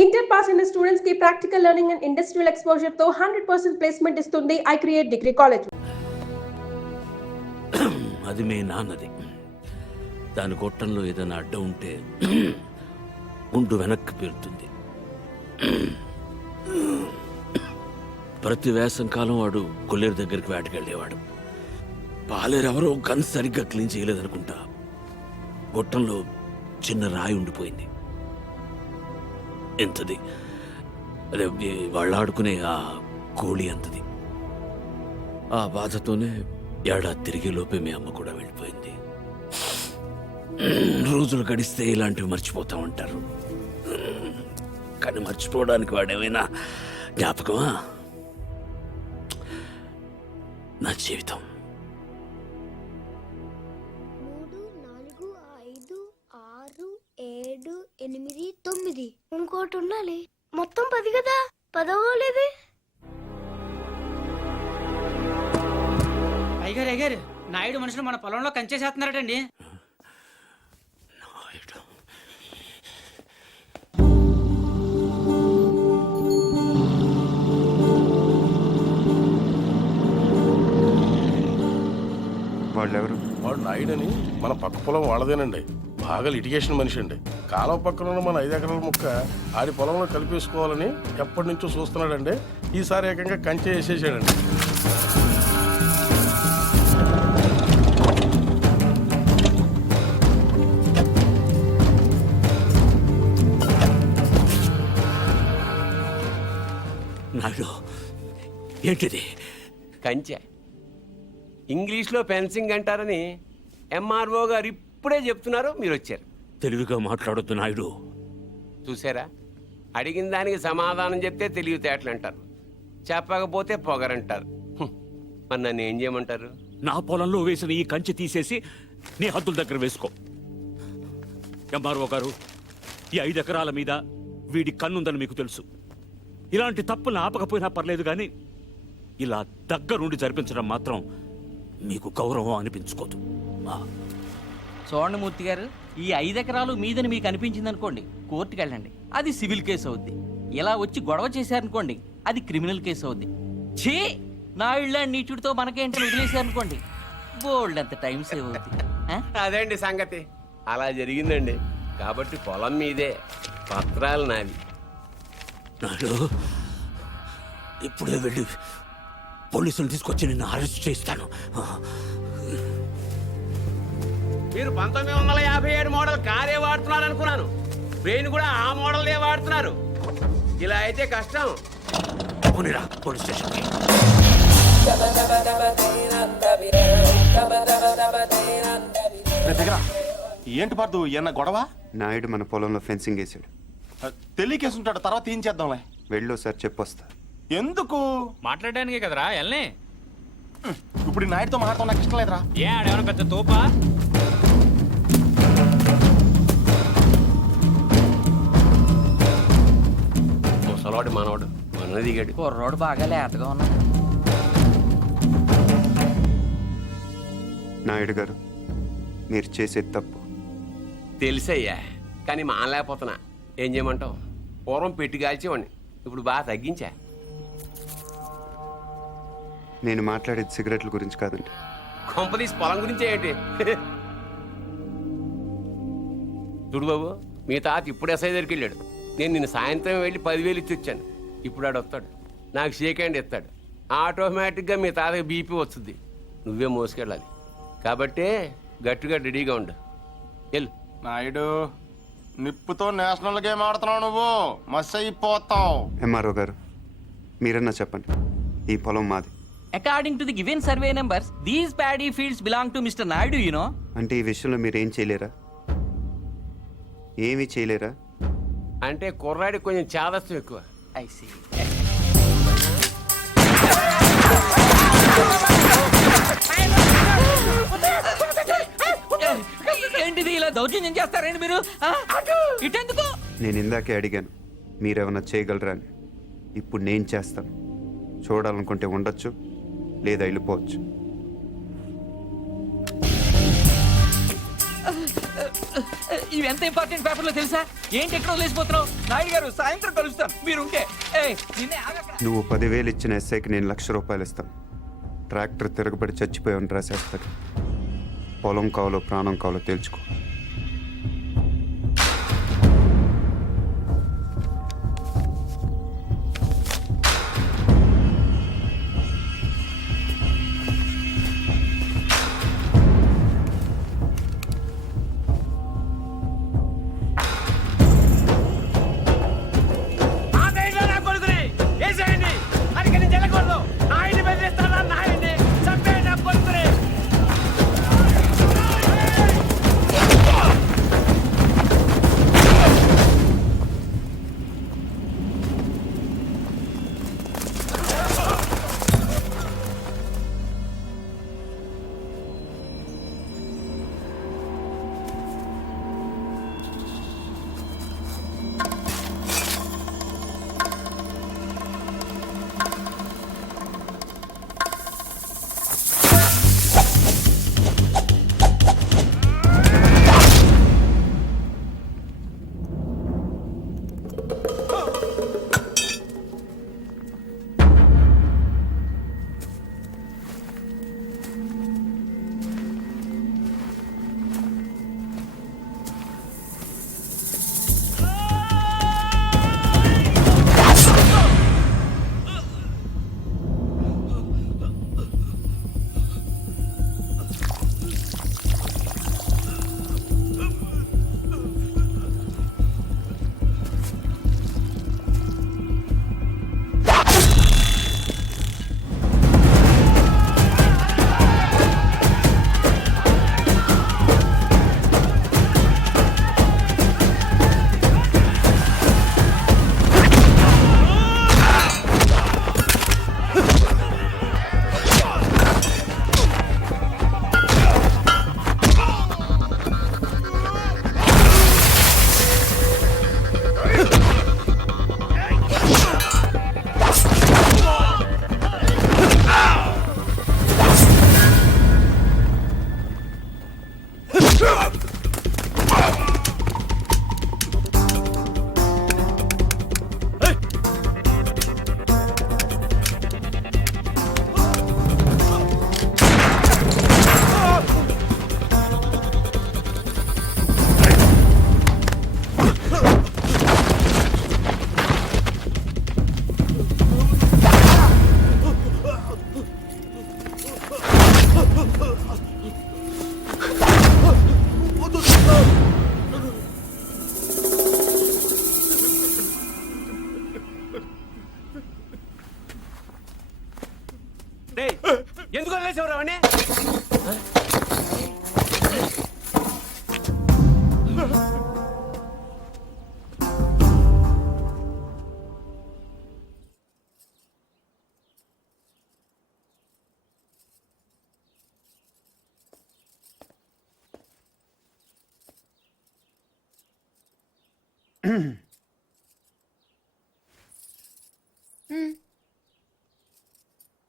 Inter pass అయిన students కి practical learning and industrial exposure తో 100% ప్లేస్మెంట్ ఇస్తుంది ఐ క్రియేట్ డిగ్రీ కాలేజ్. అది మీ నాన్నది. దాని గొట్టంలో ఏదైనా అడ్డం ఉంటే గుండు వెనక్కి పేరుతుంది. ప్రతి వేసం కాలం వాడు కొల్లేరు దగ్గరికి వేటకెళ్ళేవాడు. పాలేరెవరో గన్ సరిగ్గా క్లీన్ చేయలేదనుకుంటా. గొట్టంలో చిన్న రాయి ఉండిపోయింది. ఎంతది, అదే వాళ్ళు ఆడుకునే ఆ కోళి అంతది. ఆ బాధతోనే ఏడాది తిరిగే లోపే మీ అమ్మ కూడా వెళ్ళిపోయింది. రోజులు గడిస్తే ఇలాంటివి మర్చిపోతా ఉంటారు, కానీ మర్చిపోవడానికి వాడేమైనా జ్ఞాపకమా? నా జీవితం. 3, 4, 5, 6, 7, 8, 9 ఇంకోటి ఉండాలి. మొత్తం 10 కదా. 10వ లేదే. అయ్యగారు నాయుడు మనుషులు మన పొలంలో కంచేసేస్తున్నారటండి. వాళ్ళెవరు? వాడు నాయుడని మన పక్క పొలం వాళ్ళదేనండి. బాగా లిటిగేషన్ మనిషి అండి. కాలువ పక్కన ఉన్న మన 5 ఎకరాల ముక్క ఆడి పొలంలో కలిపేసుకోవాలని ఎప్పటి నుంచో చూస్తున్నాడండి. ఈసారి ఏకంగా కంచె వేసేసాడండి. నాయుడు, ఏంటిది? కంచె ఇంగ్లీష్లో ఫెన్సింగ్ అంటారని ఎంఆర్ఓ గారు ఇప్పుడే చెప్తున్నారు, మీరు వచ్చారు. తెలివిగా మాట్లాడొద్దు నాయుడు. చూసారా, అడిగిన దానికి సమాధానం చెప్తే తెలివితేటలు అంటారు, చెప్పకపోతే పొగరంటారు. మరి నన్ను ఏం చేయమంటారు? నా పొలంలో వేసిన ఈ కంచె తీసేసి నీ హద్దుల దగ్గర వేసుకో. ఎంఆర్ఓ గారు, ఈ 5 ఎకరాల మీద వీడి కన్నుందని మీకు తెలుసు. ఇలాంటి తప్పులు ఆపకపోయినా పర్లేదు, కానీ ఇలా దగ్గరుండి జరిపించడం మాత్రం మీకు గౌరవం అనిపించుకోదు. చూడండి మూర్తి గారు, ఈ 5 ఎకరాలు మీదని మీకు అనిపించింది అనుకోండి, కోర్టుకు వెళ్ళండి, అది సివిల్ కేసు అవుద్ది. ఇలా వచ్చి గొడవ చేశారనుకోండి, అది క్రిమినల్ కేసు అవుద్ది. ఛీ, నా ఇళ్ళ నీచుడితో మనకేంటని వదిలేశారనుకోండి, బోల్డ్ అంత టైం సేవ్ అవుద్ది. అదేండి సంగతి. అలా జరిగిందండి. కాబట్టి పొలం మీదే, పత్రాలు నావి. నాడు ఇప్పుడే వెళ్ళి పోలీసులు తీసుకొచ్చి నిన్ను అరెస్ట్ చేస్తాను. మీరు 1957 మోడల్ కారే వాడుతున్నారు అనుకున్నాను. బ్రెయిన్ కూడా ఆ మోడల్దే వాడుతున్నారు. ఇలా అయితే కష్టం. పోనీరా పోలీస్ స్టేషన్కి. ఏంటి పర్దు, ఏమన్నా గొడవ? నాయుడు మన పొలంలో ఫెన్సింగ్ వేసాడు. తెలియకేసుంటాడు, తర్వాత ఏం చేద్దాంలే. వెళ్ళు సార్, చెప్పొస్తా. ఎందుకు? మాట్లాడడానికి కదరా ఎల్ని. ఇప్పుడు ఈ నాయుడుతో మాట్లాడటం నాకు ఇష్టం లేదురా. ఏ ఆడేమన్నా పెద్ద తోపా? ముసలాడు మనవాడు మన దిగాడు. కుర్రోడు బాగా లేతగా ఉన్నాడు. నాయుడు గారు, మీరు చేసేది తప్పు. తెలుసయ్యా, కానీ మానలేకపోతున్నా. ఏం చేయమంటావు? పూర్వం పెట్టి కాల్చేవాడిని, ఇప్పుడు బాగా తగ్గించా. నేను మాట్లాడేది సిగరెట్ల గురించి కాదండి. కొంపదీసి పొలం గురించే ఏంటి? చూడు బాబు, మీ తాత ఇప్పుడు ఎస్ఐ దగ్గరికి వెళ్ళాడు. నేను నిన్న సాయంత్రం వెళ్ళి 10,000 ఇచ్చి వచ్చాను. ఇప్పుడు ఆడు వస్తాడు, నాకు షేక్ హ్యాండ్ ఇస్తాడు. ఆటోమేటిక్గా మీ తాతకి బీపీ వస్తుంది. నువ్వే మోసుకెళ్ళాలి. కాబట్టే గట్టిగా రెడీగా ఉండు. వెళ్ళు. నాయుడు, నిప్పుతో నేషనల్ గేమ్ ఆడుతున్నావు నువ్వు, మస్ అయిపోతావు. ఎంఆర్ఓ గారు, మీరన్నా చెప్పండి, ఈ పొలం మాది. According to the given survey numbers, these paddy fields belong to Mr. Naidu, you know. అంటే ఈ విషయంలో మీరు ఏం చేయలేరా? ఏమీ చేయలేరా? అంటే కుర్రాడికి కొంచెం చాదస్తం ఎక్కువ. I see. ఏంటిది, ఇలా దౌర్జన్యం చేస్తారండి మీరు? ఇటెందుకు? నేను ఇందాకే అడిగాను మీరేమన్నా చేయగలరా అని. ఇప్పుడు నేను చేస్తాను. చూడాలనుకుంటే ఉండొచ్చు, లేదా వెళ్ళిపోవచ్చు. ఇవి ఎంత ఇంపార్టెంట్ పేపర్లో తెలుసా? ఏంటి ఎక్కడ వదిలేసిపోతున్నావు? నాయుడు గారు సాయంత్రం కలుస్తాం మీరుంటే. నిన్నే ఆగక్కడ. నువ్వు 10,000 ఇచ్చిన ఎస్ఐకి నేను ₹1,00,000 ఇస్తాను. ట్రాక్టర్ తిరగబడి చచ్చిపోయామని రాసేస్తాడు. పొలం కావాలో ప్రాణం కావాలో తేల్చుకో. ఎందుకు వదిలేసేవరా వాడిని?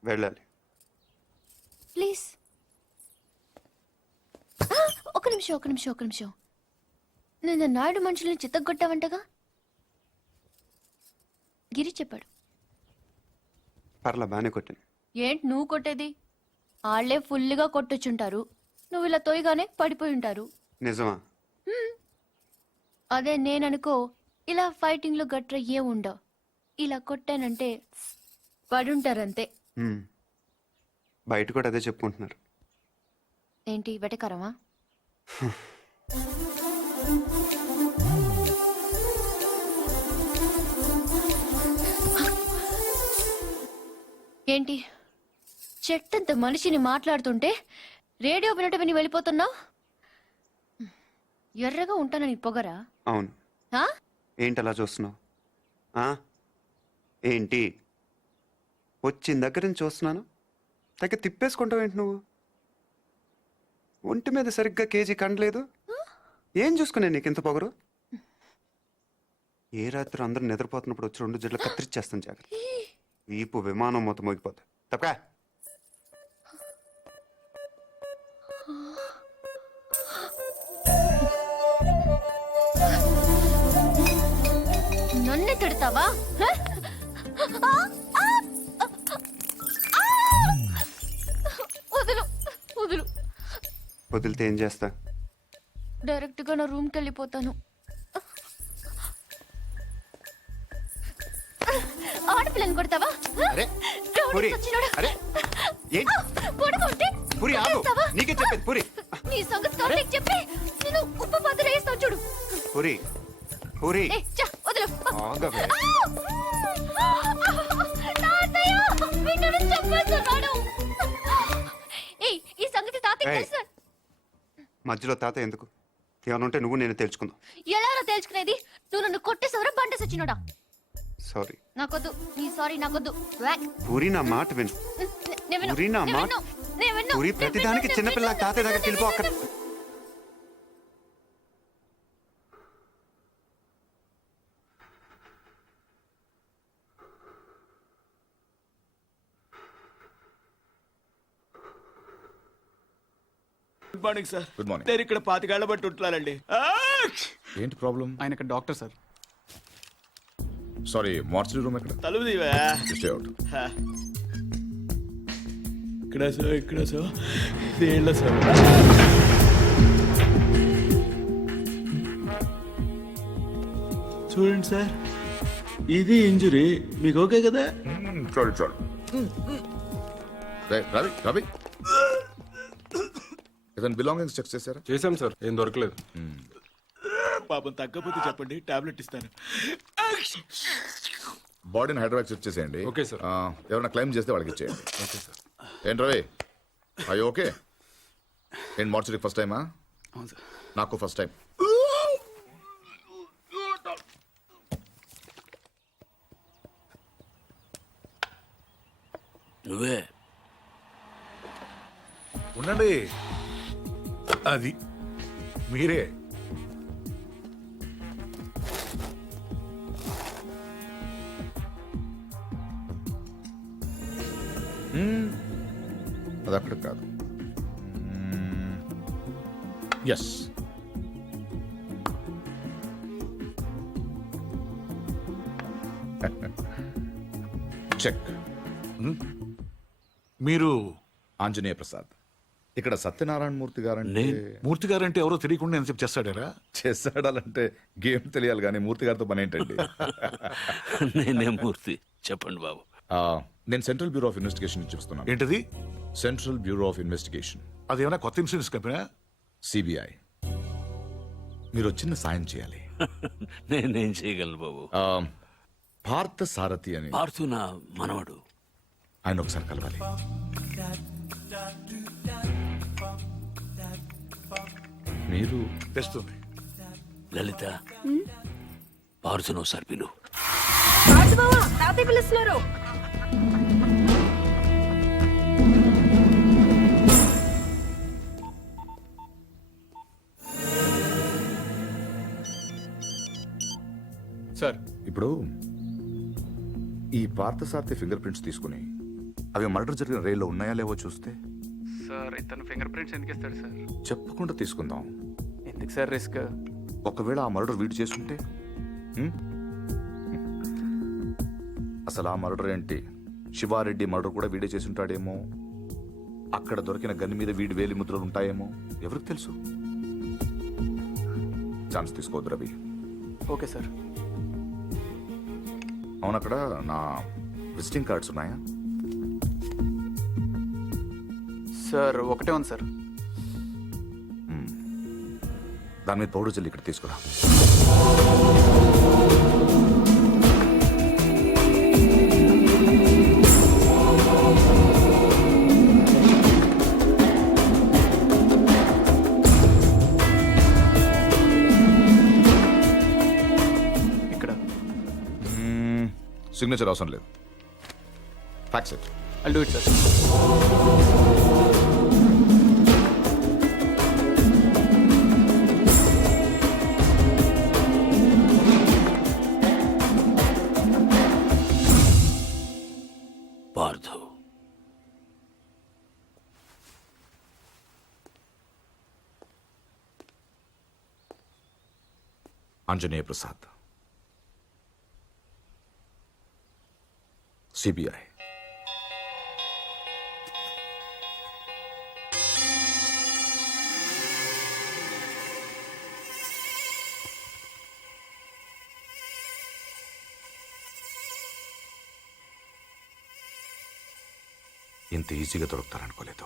వెళ్ళాలి. ప్లీజ్ ఒక నిమిషం. నేను నాయుడు మనుషుల్ని చిత్తగొట్టావంటగా? గిరి చెప్పాడు. పర్లా బాగానే కొట్టాను. ఏంటి నువ్వు కొట్టేది? వాళ్ళే ఫుల్గా కొట్టొచ్చుంటారు, నువ్వు ఇలా తోయగానే పడిపోయి ఉంటారు. నిజమా? అదే నేననుకో, ఇలా ఫైటింగ్లో గట్ర ఏ ఉండవు. ఇలా కొట్టానంటే పడుంటారంతే. బయట కూడా అదే చెప్పుకుంటున్నారు. ఏంటి వెటకరమా? ఏంటి చెట్టంత మనిషిని మాట్లాడుతుంటే రేడియో వినట విని వెళ్ళిపోతున్నావు? ఎర్రగా ఉంటానని పొగరా? అవును. ఏంటి అలా చూస్తున్నావు? ఏంటి వచ్చిన దగ్గర నుంచి చూస్తున్నాను, తగ్గ తిప్పేసుకుంటావు ఏంటి నువ్వు? ఒంటి మీద సరిగ్గా కేజీ కండలేదు. ఏం చూసుకునే నీకు ఇంత పొగరు? ఏ రాత్రి అందరూ నిద్రపోతున్నప్పుడు వచ్చి 2 జడ్లు కత్తిరిచ్చేస్తాను. జాగ్రత్త. వీపు విమానం మొత్తం మోగిపోతుంది. తప్పకా. నన్నే తిడతావా హ? వదులు వదులు. వదిలితే ఏం చేస్తా? డైరెక్ట్ గా నా రూమ్కి వెళ్ళిపోతాను. ఆడపిల్లని కొడతావా? అరే రౌడీ పూరి, సచ్చినోడా. అరే ఏంటి కొడుకుంటే పూరి ఆగు, కొట్టేస్తావా? నీకే చెప్పేది పూరి. నీ సంగతి కార్తీక్ చెప్పి నేను ఉప్పు పాత్ర వేస్తావు చూడు. పూరి పూరి ఏ, చా, వదులు. ఆగవే. తాతయ్య, వీడిని చంపేస్తున్నాడు. ఏయ్, ఈ సంగతి తాతయ్య ఏయ్. తెలుసా? మధ్యలో తాత ఎందుకు? ఏమైనా ఉంటే నువ్వు నేను తెలుసుకుందాం. ఎలా తేల్చుకునేది? నువ్వు నన్ను కొట్టేసవరా బండ సచ్చినోడా? సారీ నాకొద్దు, నీ సారీ నాకొద్దు. వ్యాక్. పూరి, నా మాట విను. నేను విన్ను, పూరి, నా నేను మాట. విన్ను, నేను విన్ను, పూరి, నేను ప్రతిదానికి విన్ను, చిన్నపిల్ల నేను తాతయ్య దగ్గరికి విన్ను, వెళ్ళిపో అక్కడ. నేను విన్ను. Good morning sir. Good morning. నేను ఇక్కడ 25 ఏళ్ల బట్టి ఉంటున్నానండి. ఏంటి ప్రాబ్లం? ఆయన ఇక్కడ doctor sir. Sorry, mortuary room ఎక్కడ? తలుపు తీవా. Stay out. ఇక్కడ సార్, ఇక్కడ సార్, ఇదేళ్ళ సార్. చూడండి సార్, ఇది ఇంజురీ. మీకు ఓకే కదా? చాలు చాలు. రవి రవి ఇతని బిలాంగింగ్స్ చెక్ చేశారా? చేశాం సార్, ఏం దొరకలేదు. పాపం తగ్గకపోతే చెప్పండి, టాబ్లెట్ ఇస్తాను. బాడీని హైదరాబాద్ చెక్ చేసేయండి. Okay sir. ఎవరైనా క్లైమ్ చేస్తే వాళ్ళకి ఇచ్చేయండి. Okay sir. ఏంటి రవి, అయ్యో ఓకే. ఏంటి మార్చరీ ఫస్ట్ టైమా? అవును సార్. నాకు ఫస్ట్ టైం. నువ్వే ఉండండి, అది మీరే. అది అక్కడ కాదు. Yes, check. మీరు ఆంజనేయ ప్రసాద్. ఇక్కడ సత్యనారాయణ మూర్తి గారంటే మూర్తి గారంటే ఎవరో తెలియకుండా ఎంతసేపు చేస్తాడారా? చేసాడాలంటే గేమ్ తెలియాలి కానీ మూర్తి గారితో పని ఏంటండి? నేనే మూర్తి. చెప్పండి బాబు. నేను సెంట్రల్ బ్యూరో ఆఫ్ ఇన్వెస్టిగేషన్ నుంచి చూస్తున్నాను. ఏంటది? సెంట్రల్ బ్యూరో ఆఫ్ ఇన్వెస్టిగేషన్, అదేమైనా కొత్త ఇన్సూరెన్స్ కంపెనీ? సిబిఐ. మీరు చిన్న సాయం చేయాలి. నేనేం చేయగలను బాబు? పార్థ సారథి అని పార్థు నా మనవడు. ఆయన ఒకసారి కలవాలి. మీరు తెస్తుంది. లలిత, పార్థును ఒకసారి పిలు. తాతయ్య పిలుస్తున్నారు. సార్, ఇప్పుడు ఈ పార్థసారథి ఫింగర్ ప్రింట్స్ తీసుకుని అవి మర్డర్ జరిగిన రైల్లో ఉన్నాయా లేవో చూస్తే. సార్, ఇతను ఫింగర్ ప్రింట్స్ ఎందుకు ఇస్తాడు సార్? చెప్పకుండా తీసుకుందాం. ఎందుకు సార్ రిస్క్? ఒకవేళ ఆ మర్డర్ వీడు చేసుకుంటే? అసలు ఆ మర్డర్ ఏంటి, శివారెడ్డి మర్డర్ కూడా వీడే చేసి ఉంటాడేమో. అక్కడ దొరికిన గన్ మీద వీడి వేలి ముద్రలు ఉంటాయేమో, ఎవరికి తెలుసు. ఛాన్స్ తీసుకోవద్దు రవి. Okay sir. అవును, అక్కడ నా విజిటింగ్ కార్డ్స్ ఉన్నాయా? సార్, ఒకటే ఉంది సార్. దాని మీద పౌడర్ జల్లి ఇక్కడ తీసుకురా. ఇక్కడ సిగ్నేచర్ అవసరం లేదు. Fax it. I'll do it, sir. Parthu, Anjaneya Prasad. CBI. ఇంత ఈజీగా దొరుకుతారనుకోలేదు.